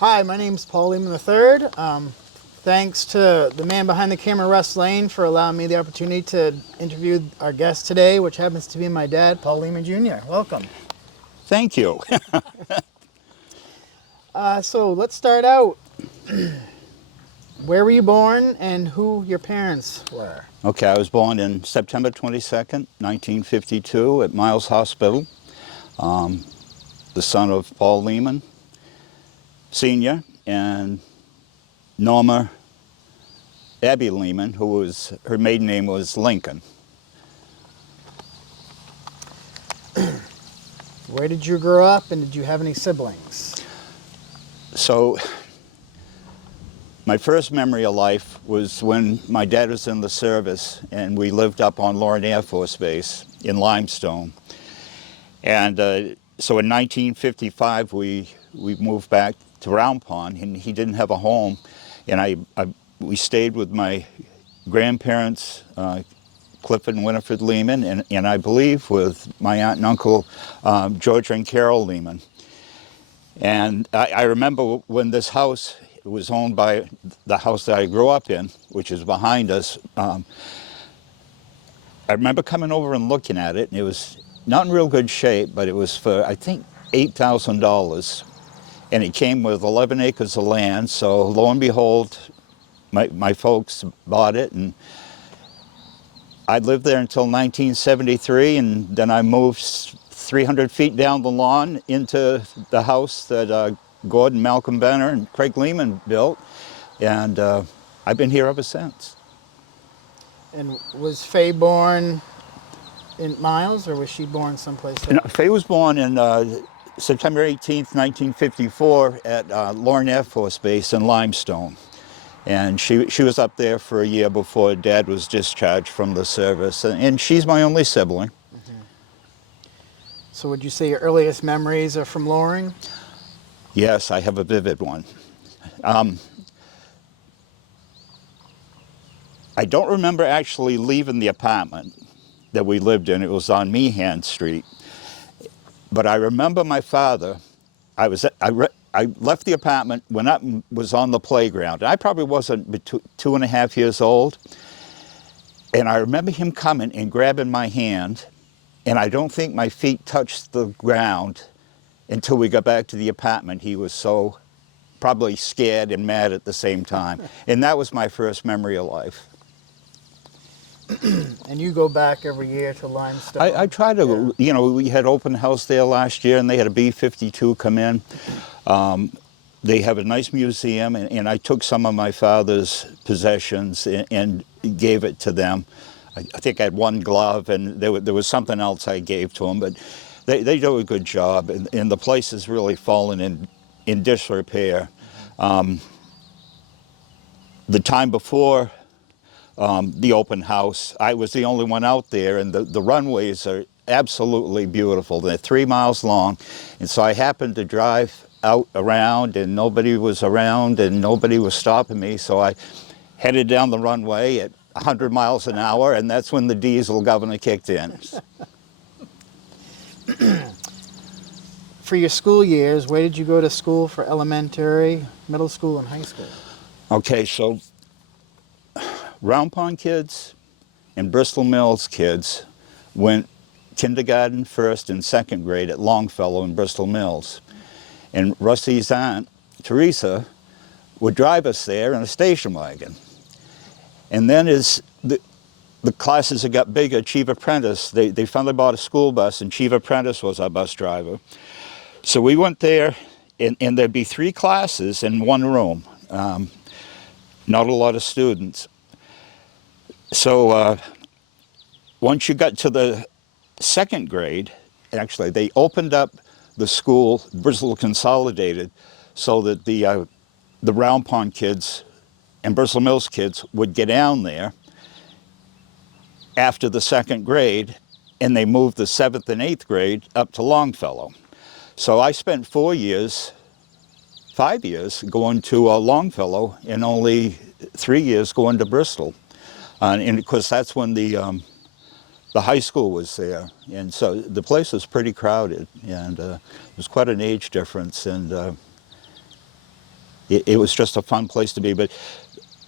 Hi, my name's Paul Leeman III. Thanks to the man behind the camera, Russ Lane, for allowing me the opportunity to interview our guest today, which happens to be my dad, Paul Leeman Jr. Welcome. Thank you. So let's start out. Where were you born and who your parents were? Okay, I was born in September 22nd, 1952 at Miles Hospital, the son of Paul Leeman, Sr., and Norma Abby Leeman, her maiden name was Lincoln. Where did you grow up and did you have any siblings? So my first memory of life was when my dad was in the service and we lived up on Loren Air Force Base in Limestone. And so in 1955 we moved back to Round Pond, and he didn't have a home. And we stayed with my grandparents, Clifford and Winifred Leeman, and I believe with my aunt and uncle, George and Carol Leeman. And I remember when this house was owned by the house that I grew up in, which is behind us. I remember coming over and looking at it, and it was not in real good shape, but it was for, I think, $8,000. And it came with 11 acres of land, so lo and behold, my folks bought it, and I lived there until 1973, and then I moved 300 feet down the lawn into the house that Gordon, Malcolm Benner, and Craig Leeman built, and I've been here ever since. And was Faye born in Miles, or was she born someplace else? No, Faye was born in September 18th, 1954 at Loren Air Force Base in Limestone. And she was up there for a year before Dad was discharged from the service. And she's my only sibling. Mm-hmm. So would you say your earliest memories are from Loring? Yes, I have a vivid one. I don't remember actually leaving the apartment that we lived in. It was on Meehan Street. But I remember my father, I left the apartment, went up and was on the playground. I probably wasn't 2.5 years old. And I remember him coming and grabbing my hand, and I don't think my feet touched the ground until we got back to the apartment. He was so probably scared and mad at the same time. And that was my first memory of life. And you go back every year to Limestone? I try to, yeah. You know, we had open house there last year, and they had a B-52 come in. They have a nice museum, and I took some of my father's possessions and gave it to them. I think I had one glove, and there was something else I gave to them, but they do a good job, and the place has really fallen in disrepair. The time before the open house, I was the only one out there, and the runways are absolutely beautiful. They're 3 miles long, and so I happened to drive out around, and nobody was around, and nobody was stopping me, so I headed down the runway at 100 miles an hour, and that's when the diesel governor kicked in. For your school years, where did you go to school for elementary, middle school, and high school? Okay, so Round Pond kids and Bristol Mills kids went kindergarten, first and second grade at Longfellow in Bristol Mills. And Rusty's aunt, Teresa, would drive us there in a station wagon. And then as the classes had got bigger, Chief Apprentice, they finally bought a school bus, and Chief Apprentice was our bus driver. So we went there, and there'd be 3 classes in one room, not a lot of students. So once you got to the second grade, actually, they opened up the school, Bristol Consolidated, so that the Round Pond kids and Bristol Mills kids would get down there after the second grade, and they moved the 7th and 8th grade up to Longfellow. So I spent 5 years going to Longfellow, and only 3 years going to Bristol. And of course, that's when the high school was there, and so the place was pretty crowded, and there's quite an age difference. And it was just a fun place to be. But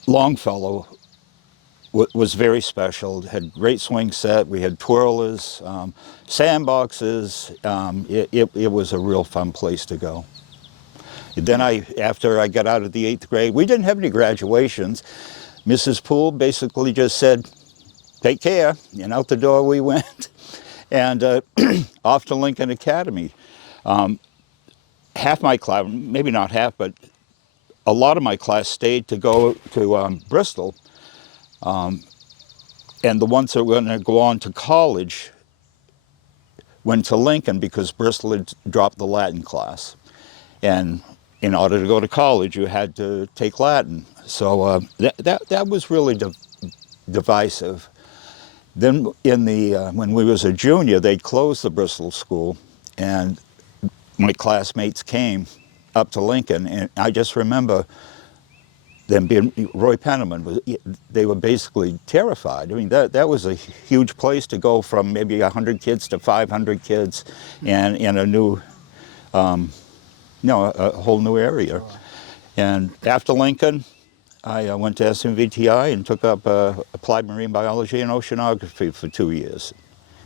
Longfellow was very special. It had great swing set. We had twirlers, sandboxes. It was a real fun place to go. Then after I got out of the 8th grade, we didn't have any graduations. Mrs. Poole basically just said, take care, and out the door we went. And off to Lincoln Academy. Half my class, maybe not half, but a lot of my class stayed to go to Bristol. And the ones that were going to go on to college went to Lincoln because Bristol had dropped the Latin class. And in order to go to college, you had to take Latin. So that was really divisive. Then when we was a junior, they closed the Bristol school, and my classmates came up to Lincoln, and I just remember them being, Roy Penniman, they were basically terrified. I mean, that was a huge place to go from maybe 100 kids to 500 kids, and in a new, a whole new area. And after Lincoln, I went to SMVTI and took up applied marine biology and oceanography for 2 years.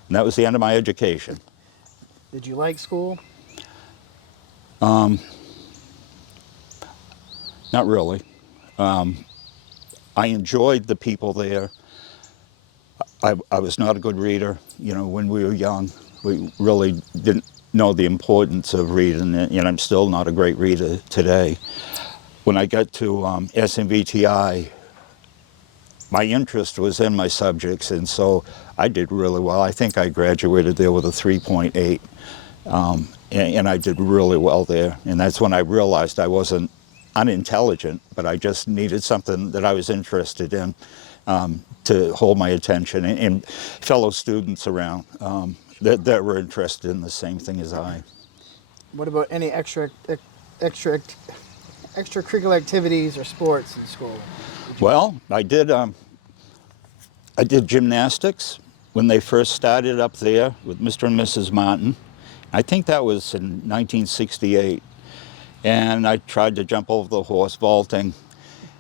And that was the end of my education. Did you like school? Not really. I enjoyed the people there. I was not a good reader. You know, when we were young, we really didn't know the importance of reading, and I'm still not a great reader today. When I got to SMVTI, my interest was in my subjects, and so I did really well. I think I graduated there with a 3.8, and I did really well there. And that's when I realized I wasn't unintelligent, but I just needed something that I was interested in to hold my attention, and fellow students around that were interested in the same thing as I. What about any extracurricular activities or sports in school? Well, I did gymnastics when they first started up there with Mr. and Mrs. Martin. I think that was in 1968. And I tried to jump over the horse vaulting.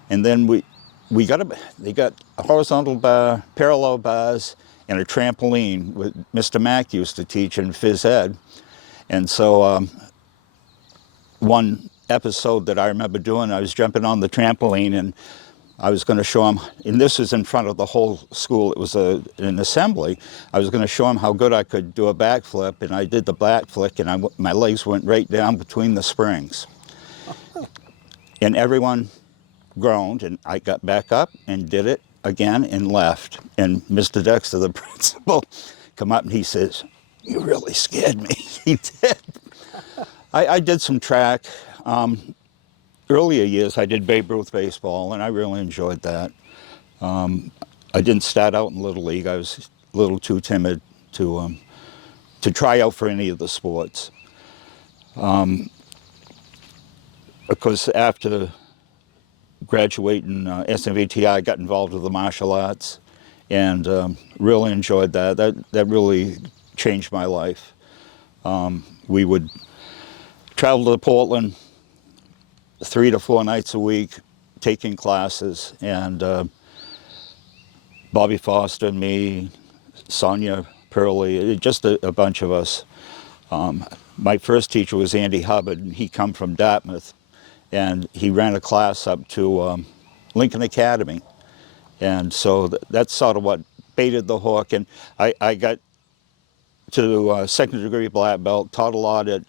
And then they got a horizontal bar, parallel bars, and a trampoline with Mr. Mack used to teach in phys ed. And so one episode that I remember doing, I was jumping on the trampoline, and I was going to show him, and this was in front of the whole school, it was an assembly. I was going to show him how good I could do a backflip, and I did the backflip, and my legs went right down between the springs. And everyone groaned, and I got back up and did it again and left. And Mr. Dexter, the principal, come up and he says, "You really scared me." He did. I did some track. Earlier years, I did Babe Ruth baseball, and I really enjoyed that. I didn't start out in Little League. I was a little too timid to try out for any of the sports. Because after graduating SMVTI, I got involved with the martial arts, and really enjoyed that. That really changed my life. We would travel to Portland 3 to 4 nights a week, taking classes, and Bobby Foster, me, Sonia Pearley, just a bunch of us. My first teacher was Andy Hubbard, and he come from Dartmouth, and he ran a class up to Lincoln Academy. And so that's sort of what baited the hook, and I got to second degree black belt, taught a lot at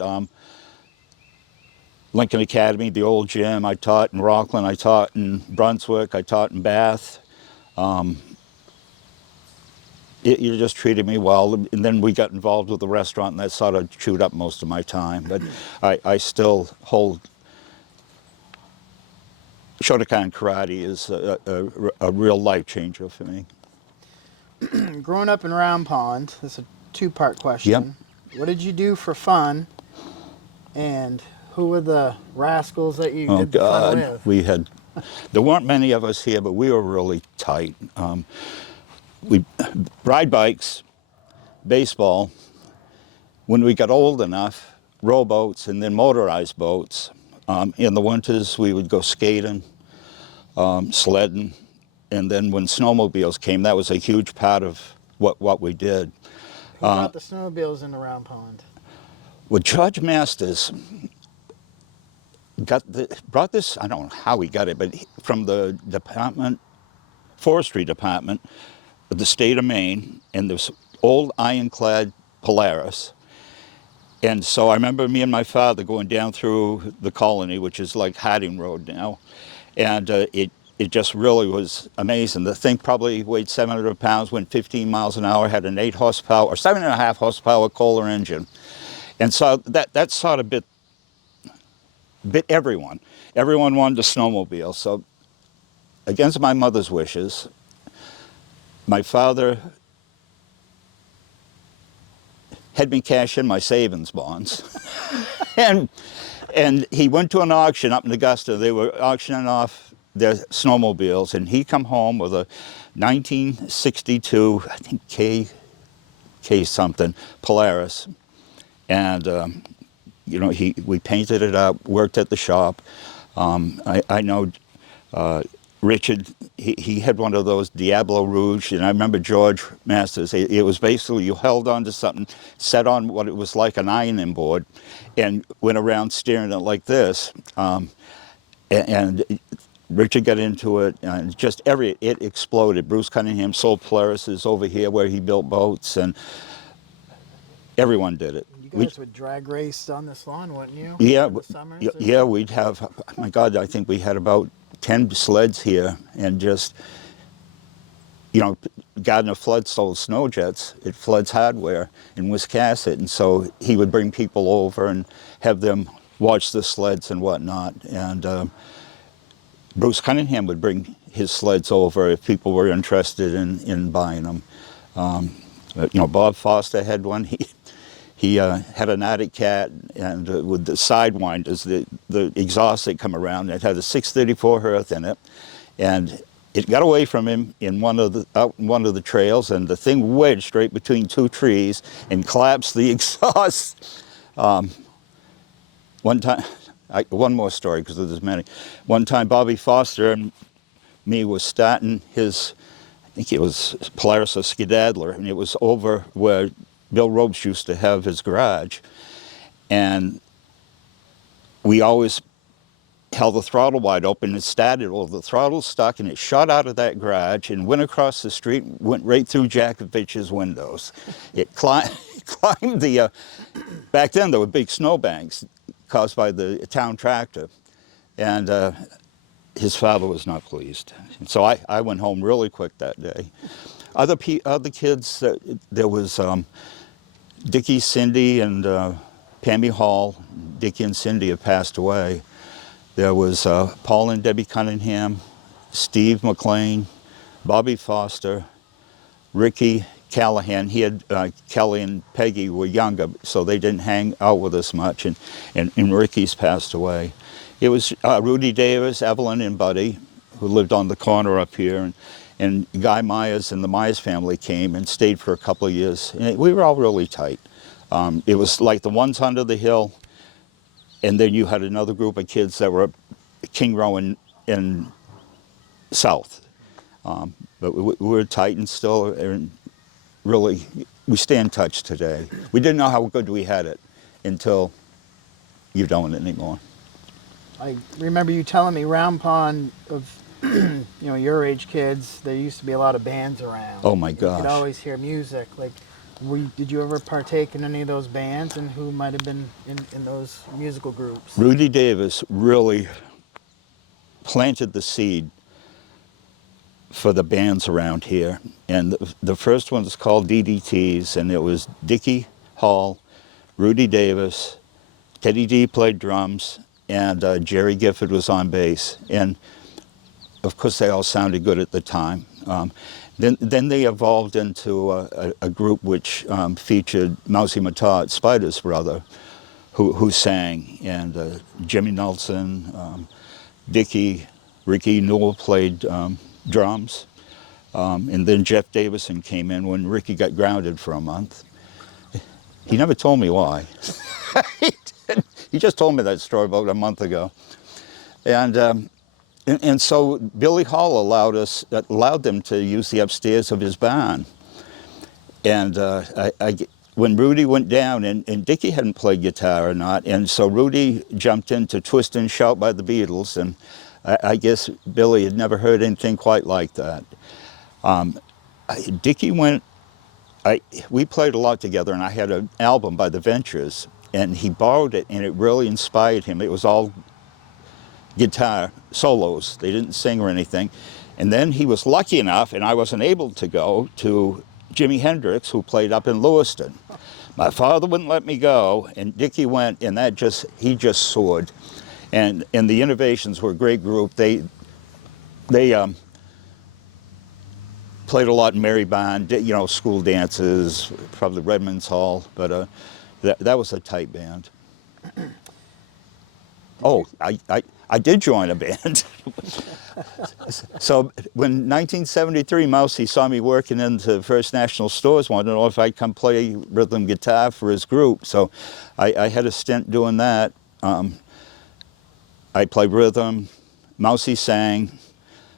Lincoln Academy, the old gym. I taught in Rockland, I taught in Brunswick, I taught in Bath. You just treated me well, and then we got involved with the restaurant, and that sort of chewed up most of my time. But I still hold Shotokan karate is a real life changer for me. Growing up in Round Pond, this is a two-part question. Yep. What did you do for fun, and who were the rascals that you did the fun with? We had, there weren't many of us here, but we were really tight. We ride bikes, baseball. When we got old enough, rowboats, and then motorized boats. In the winters, we would go skating, sledding, and then when snowmobiles came, that was a huge part of what we did. Who brought the snowmobiles into Round Pond? Well, Judge Masters brought this, I don't know how he got it, but from the forestry department of the state of Maine, and this old ironclad Polaris. And so I remember me and my father going down through the colony, which is like Harding Road now, and it just really was amazing. The thing probably weighed 700 pounds, went 15 miles an hour, had an 8 horsepower or 7.5 horsepower Kohler engine. And so that sort of bit everyone. Everyone wanted a snowmobile. So against my mother's wishes, my father had me cash in my savings bonds. and he went to an auction up in Augusta. They were auctioning off their snowmobiles, and he come home with a 1962, I think K something, Polaris. And you know, we painted it up, worked at the shop. I know Richard, he had one of those Diablo Rouge, and I remember George Masters. It was basically you held on to something, set on what it was like an ironing board, and went around steering it like this. And Richard got into it, and it exploded. Bruce Cunningham sold Polaris over here where he built boats, and everyone did it. You guys would drag race on this lawn, wouldn't you? Yeah, In the summers yeah, we'd have, oh my God, I think we had about 10 sleds here, and just, you know, Gardner Flood sold snow jets at Flood's Hardware in Wiscasset, and so he would bring people over and have them watch the sleds and whatnot. And Bruce Cunningham would bring his sleds over if people were interested in buying them. You know, Bob Foster had one. He had an Arctic Cat, and with the sidewinders, the exhaust that come around, it had a 634 Hearth in it, and it got away from him out in one of the trails, and the thing wedged right between two trees and collapsed the exhaust. One time, one more story because there's many. One time, Bobby Foster and me was starting his, I think it was Polaris or Skedaddler, and it was over where Bill Ropes used to have his garage, and we always held the throttle wide open and started. Well, the throttle stuck, and it shot out of that garage and went across the street, went right through Jakovic's windows. It climbed the, back then there were big snowbanks caused by the town tractor, and his father was not pleased. And so I went home really quick that day. Other kids, there was Dickie, Cindy, and Pammy Hall. Dickie and Cindy have passed away. There was Paul and Debbie Cunningham, Steve McLean, Bobby Foster, Ricky Callahan. He had Kelly and Peggy were younger, so they didn't hang out with us much, and Ricky's passed away. It was Rudy Davis, Evelyn, and Buddy, who lived on the corner up here, and Guy Myers and the Myers family came and stayed for a couple of years. And we were all really tight. It was like the ones under the hill, and then you had another group of kids that were up King Row in south. But we were tight and still, and really, we stay in touch today. We didn't know how good we had it until you don't anymore. I remember you telling me Round Pond of you know, your age kids, there used to be a lot of bands around. Oh my gosh. You could always hear music. Like, did you ever partake in any of those bands, and who might have been in those musical groups? Rudy Davis really planted the seed for the bands around here. And the first one was called DDTs, and it was Dickie Hall, Rudy Davis, Teddy D played drums, and Jerry Gifford was on bass. And of course, they all sounded good at the time. Then they evolved into a group which featured Mousy Matat, Spider's brother, who sang, and Jimmy Nelson, Dickie, Ricky Newell played drums, and then Jeff Davison came in when Ricky got grounded for a month. He never told me why. He just told me that story about a month ago. And so Billy Hall allowed them to use the upstairs of his barn. And when Rudy went down, and Dickie hadn't played guitar or not, and so Rudy jumped in to Twist and Shout by the Beatles, and I guess Billy had never heard anything quite like that. Dickie went, we played a lot together, and I had an album by the Ventures, and he borrowed it, and it really inspired him. It was all guitar solos. They didn't sing or anything. And then he was lucky enough, and I wasn't able to go, to Jimi Hendrix, who played up in Lewiston. My father wouldn't let me go, and Dickie went, and he just soared. And the Innovations were a great group. They played a lot in Mary Bond, you know, school dances, probably Redmond's Hall, but that was a tight band. Oh, I did join a band. So when 1973, Mousy saw me working in the First National Stores, wanted to know if I'd come play rhythm guitar for his group. So I had a stint doing that. I played rhythm, Mousy sang,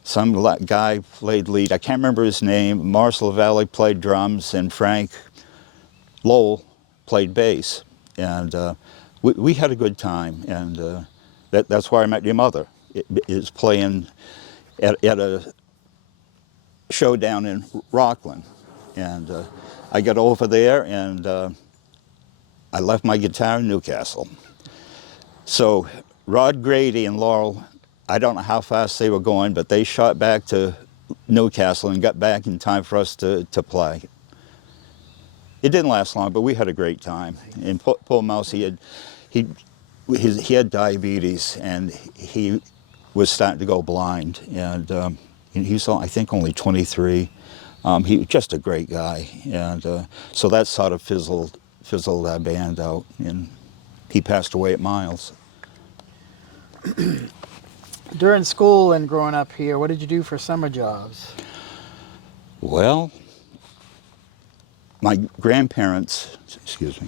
some guy played lead. I can't remember his name. Marcel Valley played drums, and Frank Lowell played bass. And we had a good time, and that's where I met your mother. Is playing at a show down in Rockland. And I got over there, and I left my guitar in Newcastle. So Rod Grady and Laurel, I don't know how fast they were going, but they shot back to Newcastle and got back in time for us to play. It didn't last long, but we had a great time. And poor Mouse, he had diabetes, and he was starting to go blind. And he's, I think, only 23. He was just a great guy. And so that sort of fizzled our band out. And he passed away at Miles. During school and growing up here, what did you do for summer jobs? Well, my grandparents, excuse me,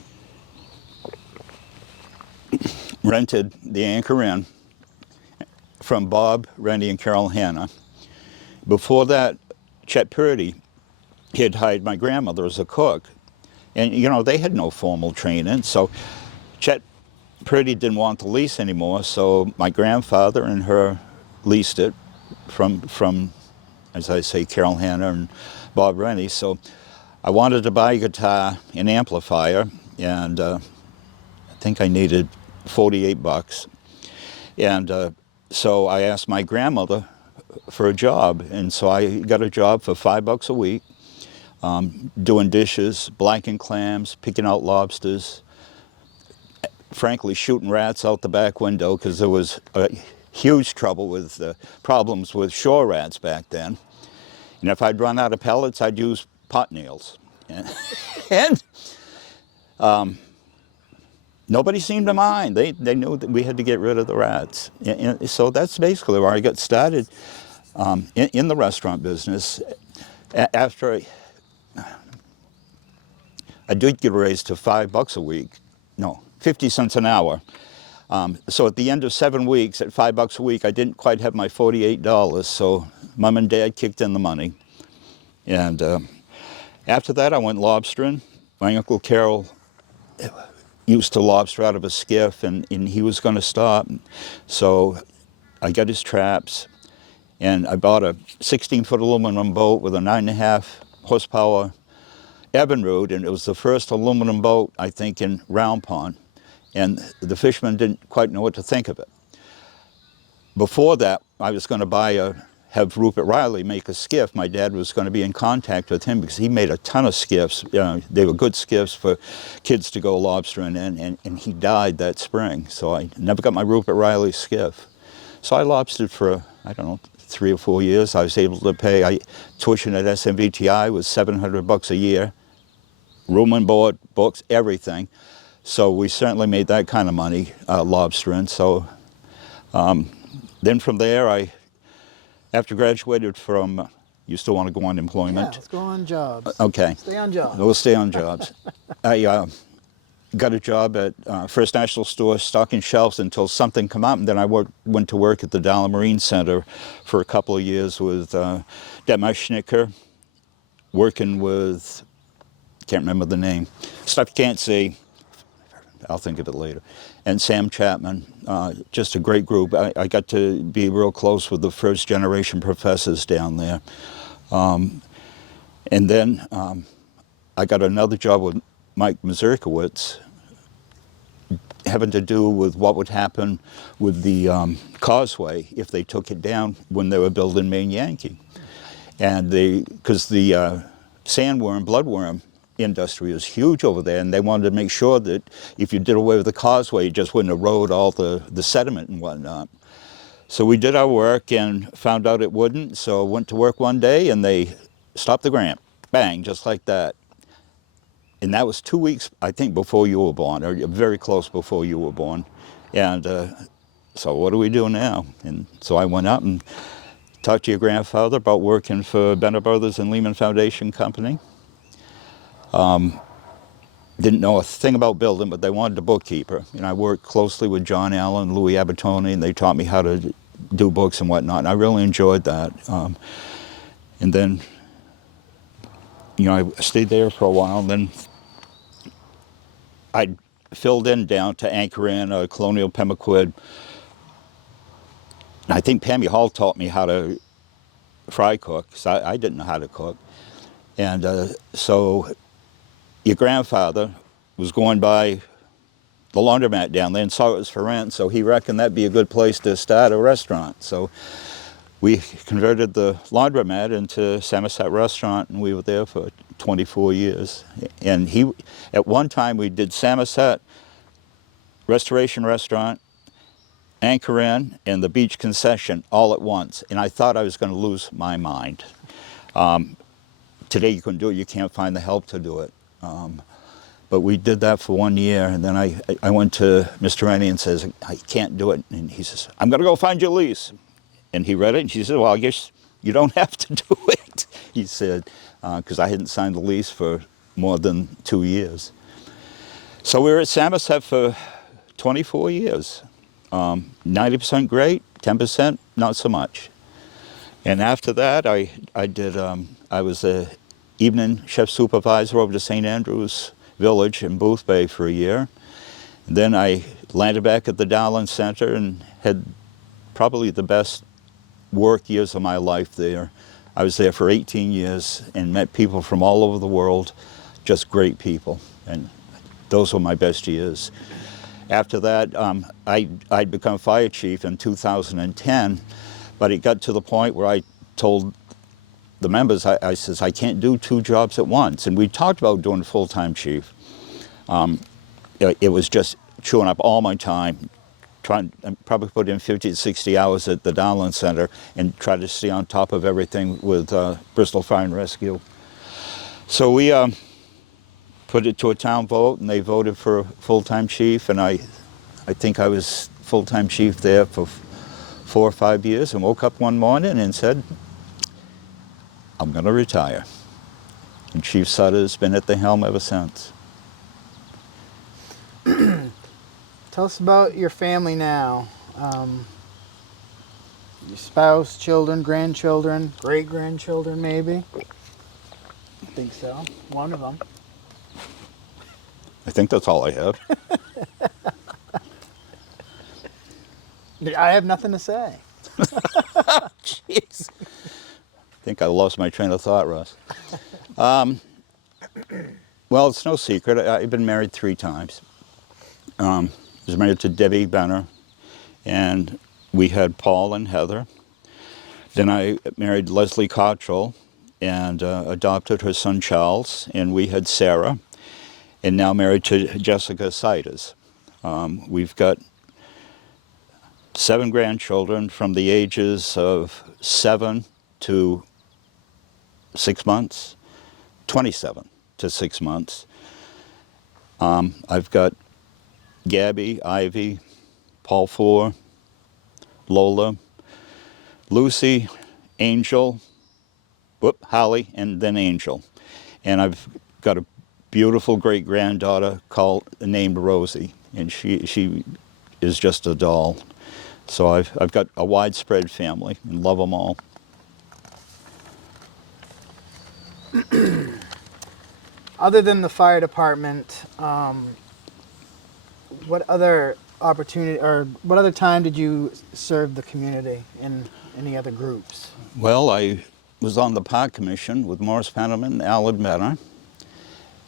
rented the Anchor Inn from Bob, Randy, and Carol Hanna. Before that, Chet Purdy had hired my grandmother as a cook. And, you know, they had no formal training, so Chet Purdy didn't want the lease anymore, so my grandfather and her leased it from as I say, Carol Hanna and Bob Rennie. So I wanted to buy a guitar, an amplifier, and I think I needed $48. And so I asked my grandmother for a job, and so I got a job for $5 a week, doing dishes, blanking clams, picking out lobsters, frankly shooting rats out the back window, because there was huge trouble with problems with shore rats back then. And if I'd run out of pellets, I'd use pot nails. And nobody seemed to mind. They knew that we had to get rid of the rats. And so that's basically where I got started in the restaurant business. After I did get raised to $5 a week, no, 50 cents an hour. So at the end of 7 weeks, at $5 a week, I didn't quite have my $48, so Mom and Dad kicked in the money. And after that, I went lobstering. My Uncle Carol used to lobster out of a skiff, and he was going to stop. So I got his traps, and I bought a 16-foot aluminum boat with a 9.5 horsepower Evinrude, and it was the first aluminum boat, I think, in Round Pond. And the fishermen didn't quite know what to think of it. Before that, I was going to have Rupert Riley make a skiff. My dad was going to be in contact with him because he made a ton of skiffs. They were good skiffs for kids to go lobstering in, and he died that spring. So I never got my Rupert Riley skiff. So I lobstered for, I don't know, 3 or 4 years. I was able to pay tuition at SMVTI was $700 a year, room and board, books, everything. So we certainly made that kind of money lobstering. So then from there, after graduated from, you still want to go on employment? Yeah, let's go on jobs. Okay. Stay on jobs. We'll stay on jobs. I got a job at First National Store stocking shelves until something come up, and then I went to work at the Dollar Marine Center for a couple of years with Detmar Schnicker, working with, can't remember the name, stuff you can't see, I'll think of it later, and Sam Chapman, just a great group. I got to be real close with the first generation professors down there. And then I got another job with Mike Mazurkowitz, having to do with what would happen with the causeway if they took it down when they were building Maine Yankee. And because the sandworm, bloodworm industry is huge over there, and they wanted to make sure that if you did away with the causeway, you just wouldn't erode all the sediment and whatnot. So we did our work and found out it wouldn't, so went to work one day and they stopped the grant. Bang, just like that. And that was 2 weeks, I think, before you were born, or very close before you were born. And so what do we do now? And so I went up and talked to your grandfather about working for Benner Brothers and Leeman Foundation Company. Didn't know a thing about building, but they wanted a bookkeeper. And I worked closely with John Allen, Louis Abertoni, and they taught me how to do books and whatnot. And I really enjoyed that. And then, you know, I stayed there for a while. And then I filled in down to Anchor Inn, Colonial Pemaquid. And I think Pammy Hall taught me how to fry cook, because I didn't know how to cook. And so your grandfather was going by the laundromat down there and saw it was for rent, so he reckoned that'd be a good place to start a restaurant. So we converted the laundromat into Samoset Restaurant, and we were there for 24 years. And at one time we did Samoset, Restoration Restaurant, Anchor Inn, and the Beach Concession all at once. And I thought I was going to lose my mind. Today you couldn't do it, you can't find the help to do it. But we did that for 1 year, and then I went to Mr. Rennie and says, I can't do it. And he says, I'm going to go find your lease. And he read it, and she said, well, I guess you don't have to do it, he said, because I hadn't signed the lease for more than 2 years. So we were at Samoset for 24 years. 90% great, 10% not so much. And after that, I was a evening chef supervisor over to St. Andrews Village in Booth Bay for a year. And then I landed back at the Dowland Center and had probably the best work years of my life there. I was there for 18 years and met people from all over the world, just great people. And those were my best years. After that, I'd become fire chief in 2010, but it got to the point where I told the members, I says, I can't do 2 jobs at once. And we talked about doing full-time chief. It was just chewing up all my time, trying to probably put in 50 to 60 hours at the Dowland Center and try to stay on top of everything with Bristol Fire and Rescue. So we put it to a town vote, and they voted for a full-time chief, and I think I was full-time chief there for 4 or 5 years, and woke up one morning and said, I'm going to retire. And Chief Sutter's been at the helm ever since. Tell us about your family now. Your spouse, children, grandchildren, great-grandchildren maybe? I think so. One of them. I think that's all I have. I have nothing to say. Jeez. I think I lost my train of thought, Russ. Well, it's no secret. I've been married 3 times. I was married to Debbie Benner, and we had Paul and Heather. Then I married Leslie Cottrell and adopted her son Charles, and we had Sarah, and now married to Jessica Siders. We've got 7 grandchildren from the ages of 7 to 6 months, 27 to 6 months. I've got Gabby, Ivy, Paul Four, Lola, Lucy, Angel, Holly, and then Angel. And I've got a beautiful great-granddaughter named Rosie, and she is just a doll. So I've got a widespread family and love them all. Other than the fire department, what other opportunity or what other time did you serve the community in any other groups? Well, I was on the park commission with Morris Penniman and Alan Benner,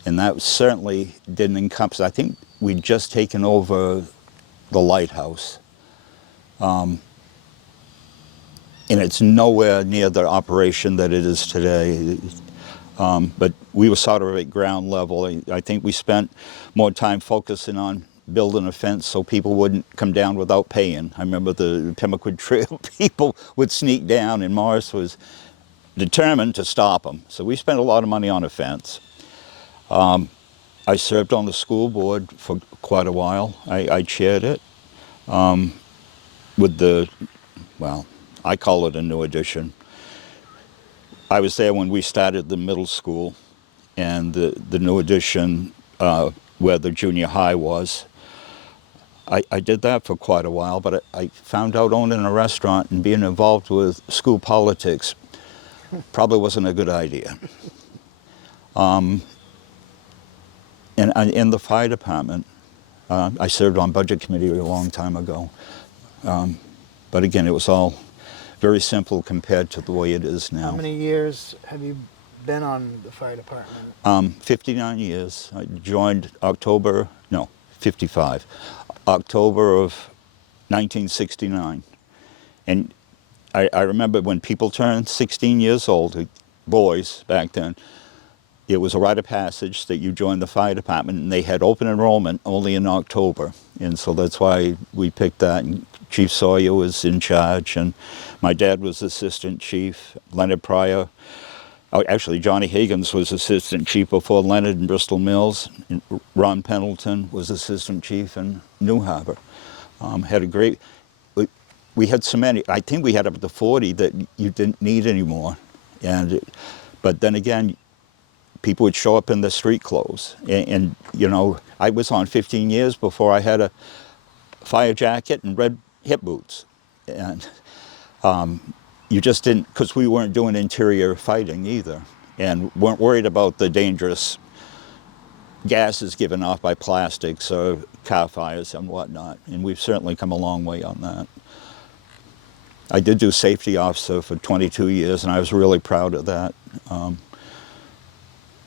and that certainly didn't encompass. I think we'd just taken over the lighthouse, and it's nowhere near the operation that it is today. But we were sort of at ground level. I think we spent more time focusing on building a fence so people wouldn't come down without paying. I remember the Pemmican Trail people would sneak down, and Morris was determined to stop them. So we spent a lot of money on a fence. I served on the school board for quite a while. I chaired it with the, well, I call it a new addition. I was there when we started the middle school and the new addition where the junior high was. I did that for quite a while, but I found out owning a restaurant and being involved with school politics probably wasn't a good idea. And in the fire department, I served on budget committee a long time ago. But again, it was all very simple compared to the way it is now. How many years have you been on the fire department? 59 years. I joined 55, October of 1969. And I remember when people turned 16 years old, boys back then, it was a rite of passage that you joined the fire department, and they had open enrollment only in October. And so that's why we picked that. And Chief Sawyer was in charge, and my dad was assistant chief. Leonard Pryor, actually Johnny Higgins was assistant chief before Leonard in Bristol Mills. And Ron Pendleton was assistant chief in New Harbor. Had a great, we had so many, I think we had up to 40 that you didn't need anymore. But then again, people would show up in their street clothes. And you know, I was on 15 years before I had a fire jacket and red hip boots. And you just didn't, because we weren't doing interior fighting either, and weren't worried about the dangerous gases given off by plastics or car fires and whatnot. And we've certainly come a long way on that. I did do safety officer for 22 years, and I was really proud of that.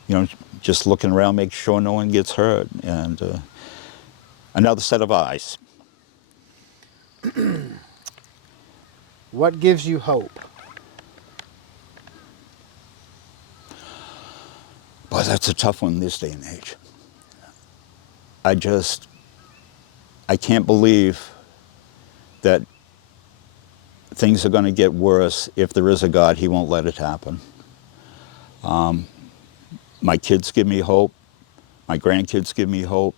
You know, just looking around, making sure no one gets hurt, and another set of eyes. What gives you hope? Boy, that's a tough one this day and age. I can't believe that things are going to get worse. If there is a God, He won't let it happen. My kids give me hope. My grandkids give me hope.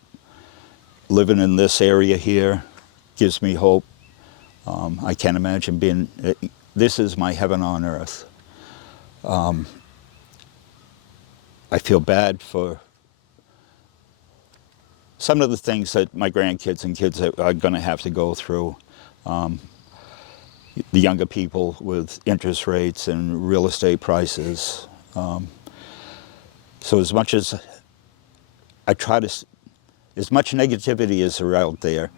Living in this area here gives me hope. I can't imagine being, this is my heaven on earth. I feel bad for some of the things that my grandkids and kids are going to have to go through. The younger people with interest rates and real estate prices. So as much as I try to, as much negativity as there out there,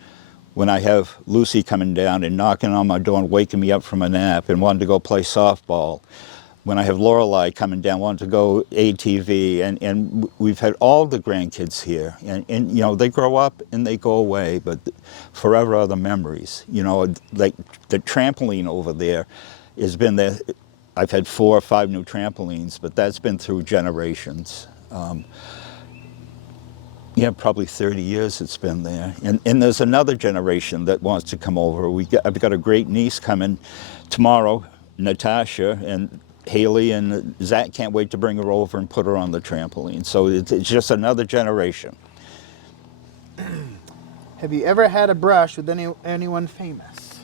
when I have Lucy coming down and knocking on my door and waking me up from a nap and wanting to go play softball, when I have Lorelei coming down wanting to go ATV, and we've had all the grandkids here, and you know, they grow up and they go away, but forever are the memories. You know, like the trampoline over there has been there. I've had 4 or 5 new trampolines, but that's been through generations. Yeah, probably 30 years it's been there. And there's another generation that wants to come over. I've got a great niece coming tomorrow, Natasha, and Haley and Zach can't wait to bring her over and put her on the trampoline. So it's just another generation. Have you ever had a brush with anyone famous?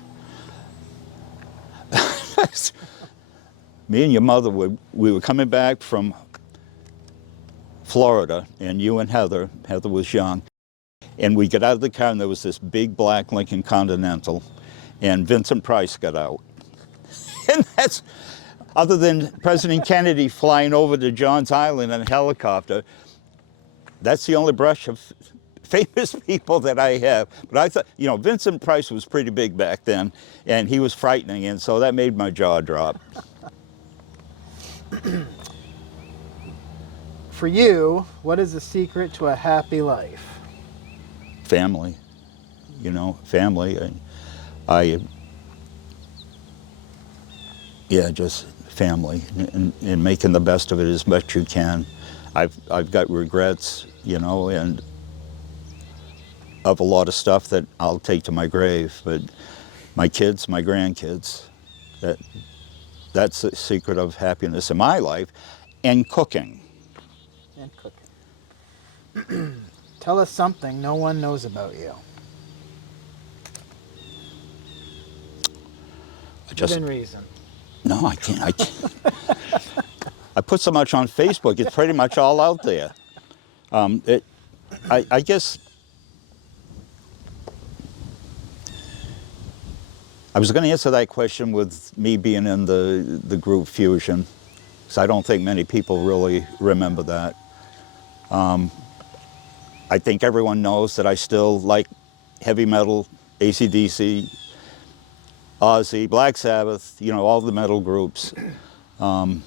Me and your mother, we were coming back from Florida, and you and Heather was young, and we got out of the car and there was this big black Lincoln Continental, and Vincent Price got out. And that's, other than President Kennedy flying over to Johns Island in a helicopter, that's the only brush of famous people that I have. But I thought, you know, Vincent Price was pretty big back then, and he was frightening, and so that made my jaw drop. For you, what is the secret to a happy life? Family, you know, family. Yeah, just family, and making the best of it as much you can. I've got regrets, you know, and of a lot of stuff that I'll take to my grave, but my kids, my grandkids, that's the secret of happiness in my life, and cooking. And cooking. Tell us something no one knows about you. Within reason. No, I can't. I put so much on Facebook, it's pretty much all out there. I guess I was going to answer that question with me being in the group Fusion, because I don't think many people really remember that. I think everyone knows that I still like heavy metal, AC/DC, Ozzy, Black Sabbath, you know, all the metal groups. I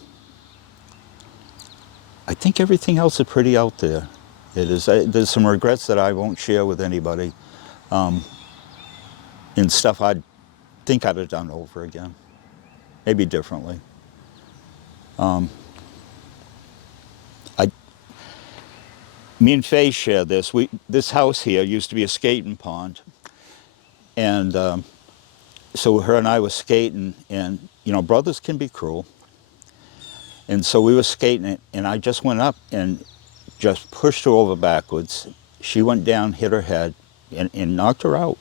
think everything else is pretty out there. It is. There's some regrets that I won't share with anybody, and stuff I think I'd have done over again, maybe differently. Me and Faye share this. This house here used to be a skating pond, and so her and I was skating, and you know, brothers can be cruel. And so we were skating, and I just went up and just pushed her over backwards. She went down, hit her head, and knocked her out.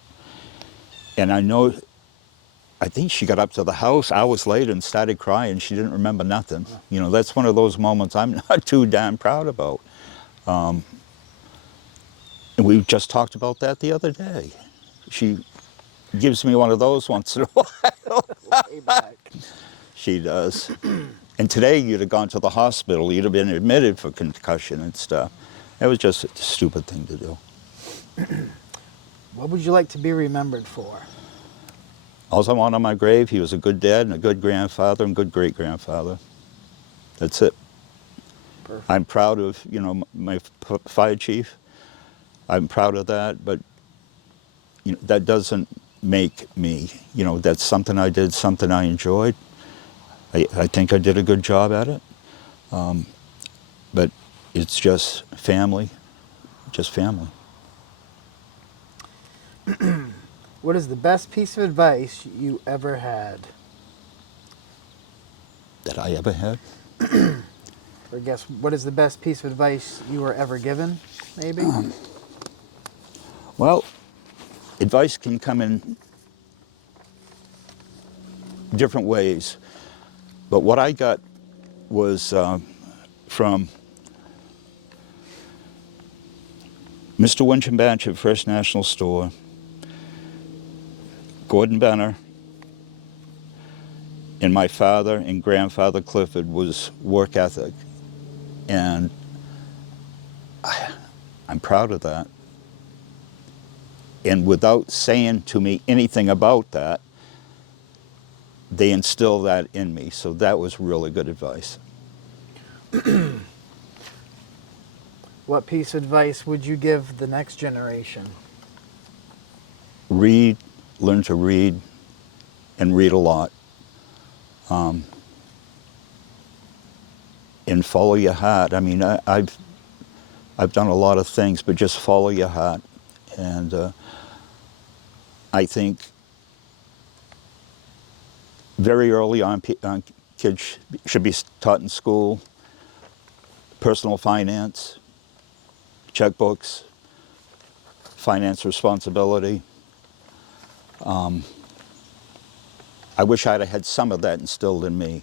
And I think she got up to the house hours later and started crying. She didn't remember nothing. You know, that's one of those moments I'm not too damn proud about. And we just talked about that the other day. She gives me one of those once in a while. Way back. She does. And today you'd have gone to the hospital, you'd have been admitted for concussion and stuff. It was just a stupid thing to do. What would you like to be remembered for? All I want on my grave, he was a good dad and a good grandfather and good great-grandfather. That's it. Perfect. I'm proud of, you know, my fire chief. I'm proud of that, but you know, that doesn't make me. You know, that's something I did, something I enjoyed. I think I did a good job at it, but it's just family, just family. What is the best piece of advice you ever had? That I ever had? Or I guess, what is the best piece of advice you were ever given, maybe? Well, advice can come in different ways, but what I got was from Mr. Winchenbach at First National Store, Gordon Benner, and my father and grandfather Clifford was work ethic. And I'm proud of that. And without saying to me anything about that, they instilled that in me. So that was really good advice. What piece of advice would you give the next generation? Read, learn to read, and read a lot. And follow your heart. I mean, I've done a lot of things, but just follow your heart. And I think very early on, kids should be taught in school personal finance, checkbooks, finance responsibility. I wish I'd have had some of that instilled in me.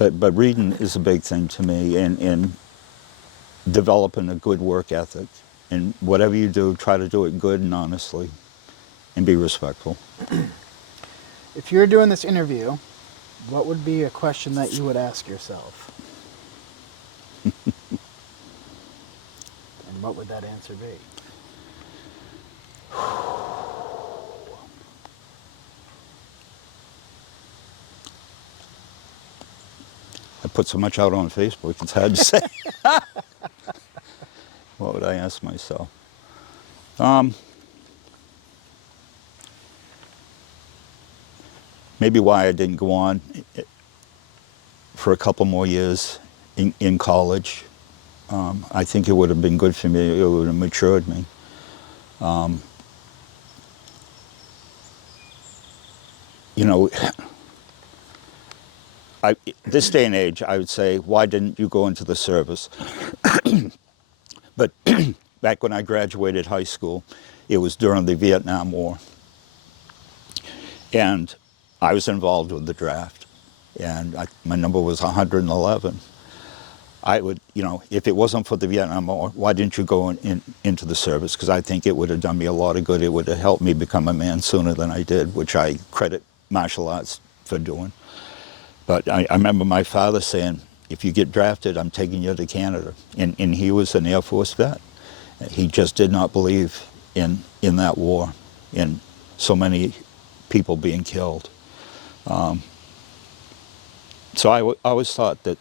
But reading is a big thing to me, and developing a good work ethic. And whatever you do, try to do it good and honestly, and be respectful. If you're doing this interview, what would be a question that you would ask yourself? And what would that answer be? I put so much out on Facebook, it's hard to say. What would I ask myself? Maybe why I didn't go on for a couple more years in college. I think it would have been good for me. It would have matured me. You know, this day and age, I would say, why didn't you go into the service? But back when I graduated high school, it was during the Vietnam War. And I was involved with the draft. And my number was 111. I would, you know, if it wasn't for the Vietnam War, why didn't you go into the service? Because I think it would have done me a lot of good. It would have helped me become a man sooner than I did, which I credit martial arts for doing. But I remember my father saying, if you get drafted, I'm taking you to Canada. And he was an Air Force vet. He just did not believe in that war and so many people being killed. So I always thought that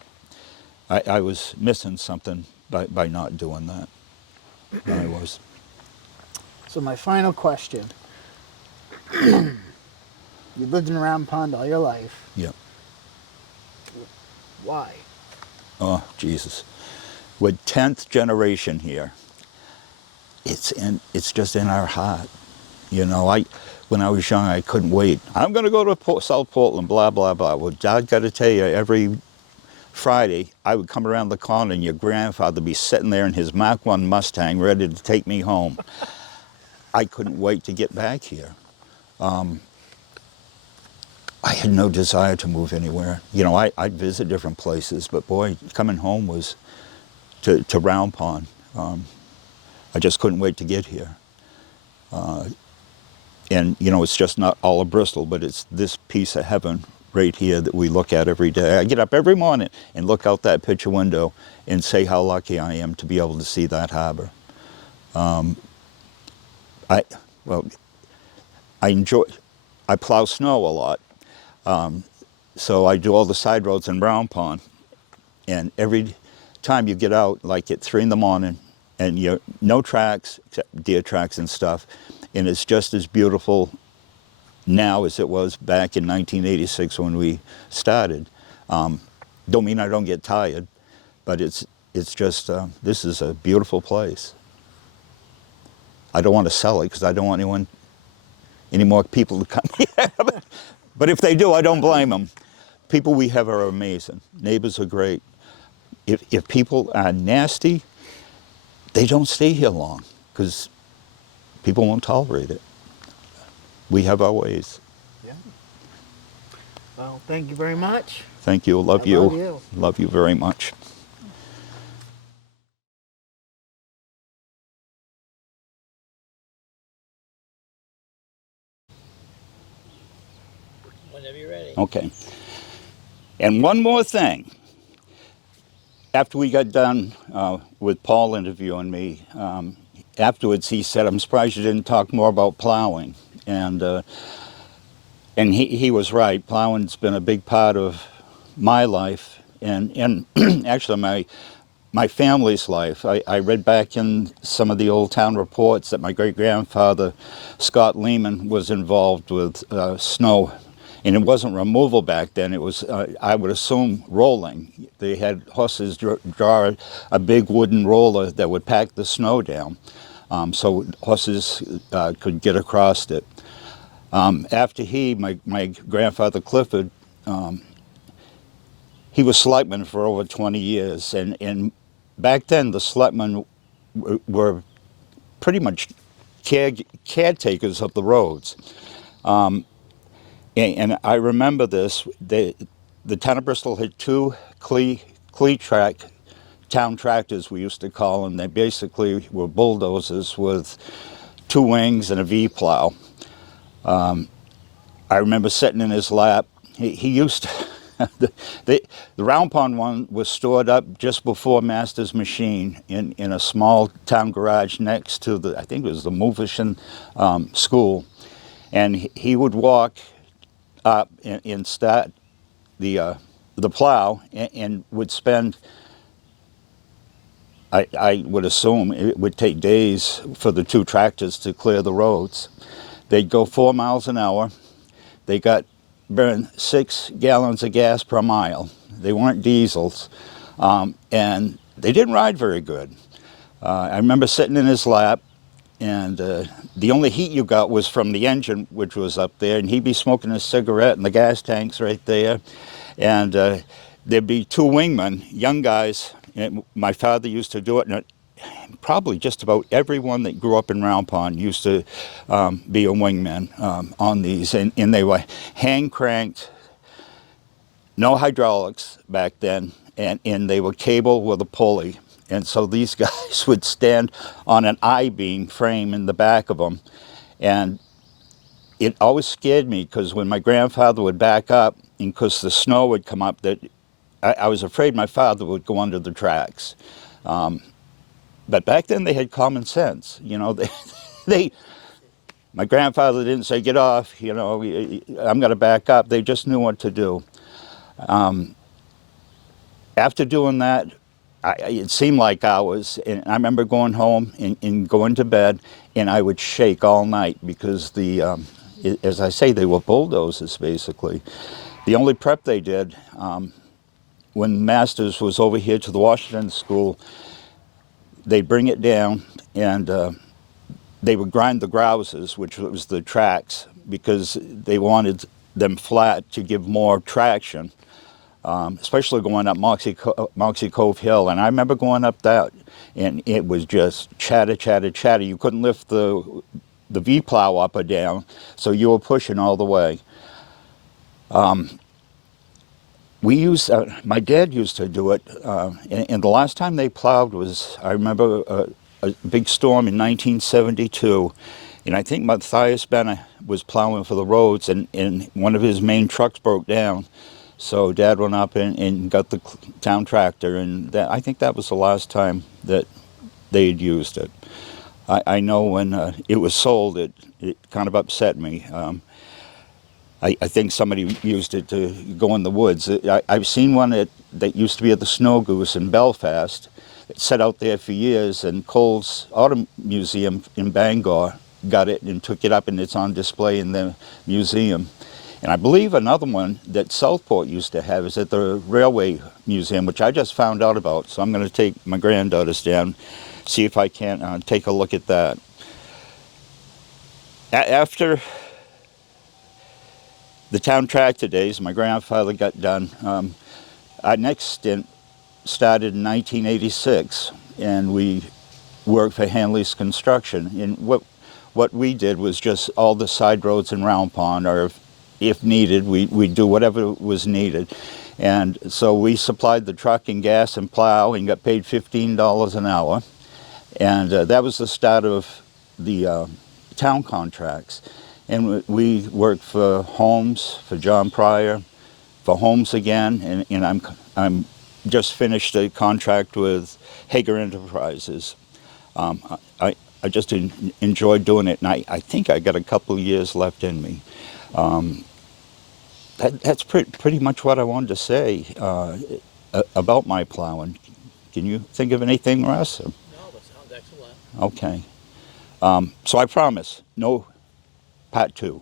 I was missing something by not doing that. I was. So my final question. You lived in Round Pond all your life. Yeah. Why? Oh, Jesus. We're 10th generation here. It's just in our heart. You know, when I was young, I couldn't wait. I'm going to go to South Portland, blah, blah, blah. Well, Dad, got to tell you, every Friday, I would come around the corner and your grandfather would be sitting there in his Mark I Mustang ready to take me home. I couldn't wait to get back here. I had no desire to move anywhere. You know, I'd visit different places, but boy, coming home was to Round Pond. I just couldn't wait to get here. And, you know, it's just not all of Bristol, but it's this piece of heaven right here that we look at every day. I get up every morning and look out that picture window and say how lucky I am to be able to see that harbor. I plow snow a lot. So I do all the side roads in Round Pond. And every time you get out, like at 3 in the morning, and you no tracks, except deer tracks and stuff, and it's just as beautiful now as it was back in 1986 when we started. Don't mean I don't get tired, but it's just, this is a beautiful place. I don't want to sell it because I don't want any more people to come here. But if they do, I don't blame them. People we have are amazing. Neighbors are great. If people are nasty, they don't stay here long because people won't tolerate it. We have our ways. Yeah. Well, thank you very much. Thank you. Love you. Love you. Love you very much. Whenever you're ready. Okay. And one more thing. After we got done with Paul interviewing me, afterwards he said, "I'm surprised you didn't talk more about plowing." And he was right. Plowing's been a big part of my life and actually my family's life. I read back in some of the old town reports that my great-grandfather, Scott Leeman, was involved with snow. And it wasn't removal back then, it was, I would assume, rolling. They had horses draw a big wooden roller that would pack the snow down so horses could get across it. After my grandfather Clifford, he was selectman for over 20 years. And back then, the selectmen were pretty much caretakers of the roads. And I remember this, the the town of Bristol had two Cle-Trac town tractors, we used to call them. They basically were bulldozers with two wings and a V-plow. I remember sitting in his lap. He used to, the Round Pond one was stored up just before Master's Machine in a small town garage next to I think it was the Moversham school. And he would walk up and start the plow and would spend, I would assume it would take days for the two tractors to clear the roads. They'd go 4 miles an hour. They burned 6 gallons of gas per mile. They weren't diesels, and they didn't ride very good. I remember sitting in his lap, and the only heat you got was from the engine, which was up there, and he'd be smoking a cigarette, and the gas tank's right there, and there'd be two wingmen, young guys. And my father used to do it, and probably just about everyone that grew up in Round Pond used to be a wingman on these, and they were hand cranked, no hydraulics back then, and they were cable with a pulley. And so these guys would stand on an I-beam frame in the back of them, and it always scared me because when my grandfather would back up, and because the snow would come up, that I was afraid my father would go under the tracks. But back then they had common sense, you know. My grandfather didn't say, get off, you know, I'm going to back up. They just knew what to do. After doing that, it seemed like hours, and I remember going home and going to bed, and I would shake all night because as I say, they were bulldozers basically. The only prep they did, when Masters was over here to the Washington School, they'd bring it down, and they would grind the grouses, which was the tracks, because they wanted them flat to give more traction, especially going up Moxie Cove Hill. And I remember going up that, and it was just chatter, chatter, chatter. You couldn't lift the V-plow up or down, so you were pushing all the way. My dad used to do it, and the last time they plowed was, I remember a big storm in 1972, and I think Matthias Benner was plowing for the roads, and one of his main trucks broke down. So Dad went up and got the town tractor, and I think that was the last time that they had used it. I know when it was sold, it kind of upset me. I think somebody used it to go in the woods. I've seen one that used to be at the Snow Goose in Belfast. It sat out there for years, and Cole's Auto Museum in Bangor got it and took it up, and it's on display in the museum. And I believe another one that Southport used to have is at the Railway Museum, which I just found out about. So I'm going to take my granddaughters down, see if I can take a look at that. After the town tractor days, my grandfather got done. Our next stint started in 1986, and we worked for Hanley's Construction. And what we did was just all the side roads in Round Pond, or if needed, we'd do whatever was needed. And so we supplied the truck and gas and plow and got paid $15 an hour. And that was the start of the town contracts. And we worked for Holmes, for John Pryor, for Holmes again, and I'm just finished a contract with Hager Enterprises. I just enjoyed doing it, and I think I got a couple of years left in me. That's pretty much what I wanted to say about my plowing. Can you think of anything, Russ? No, that sounds excellent. Okay. So I promise, no part 2.